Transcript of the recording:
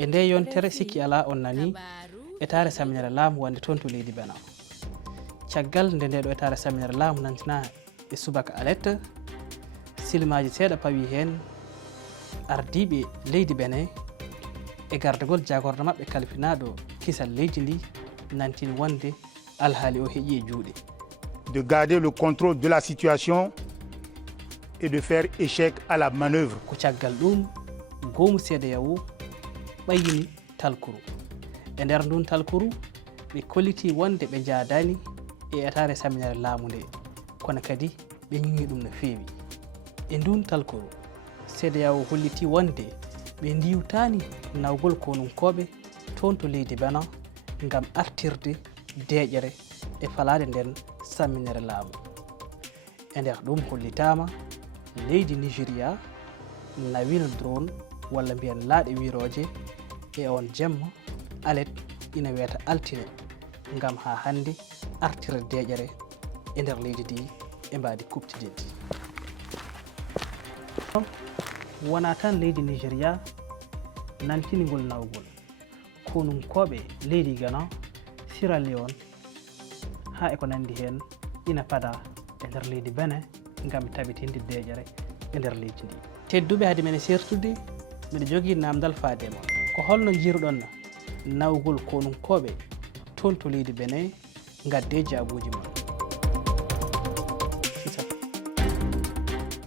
e nde yontere sikki ala on nani etare saminere laamu wonde toon to leydi Benin caggal nde ndeɗo etare saminere laamu nantina e subaka aletta silmaji seeɗa pawi hen ardiɓe leydi Benin e gardegol jagordo mabɓe kalfinaɗo kisal leydi ndi nantini wonde alhaali o heeƴi e juuɗe de garder le contrôle de la situation et de faire échec à la manœuvre. Ko caggal ɗum goomu CEDEAO ɓayini talkuru e nder ndun talkuru ɓe kolliti wonde ɓe jaadani e etare saminere laamu nde kono kadi ɓe ñiŋi ɗum no feewi e ndun talkuru CEDEAO holliti wonde ɓe ndiwtani nawgol konunkoɓe toon to leydi Benin ngam artirde deƴere e falade nden saminere laamu e nder ɗum hollitama leydi Nigeria nawino drone walla mbiyen laaɗe wiroje e on jemma alet ina wiyata altine ngam ha hande artire deƴere e nder leydi ndi e mbadi kuptidedi wona tan leydi Nigeria nantinigol nawgol konunkoɓe leydi Ghana Sierra Leone ha e ko nandi hen ina pada e nder leydi Benin ngam tabitinde deƴere e nder leydi ndi tedduɓe hade men sertude mbiɗa jogui namdal faadema ko holno jiruɗon nawgol konunkoɓe toon to leydi Benin gadde jaabuji mon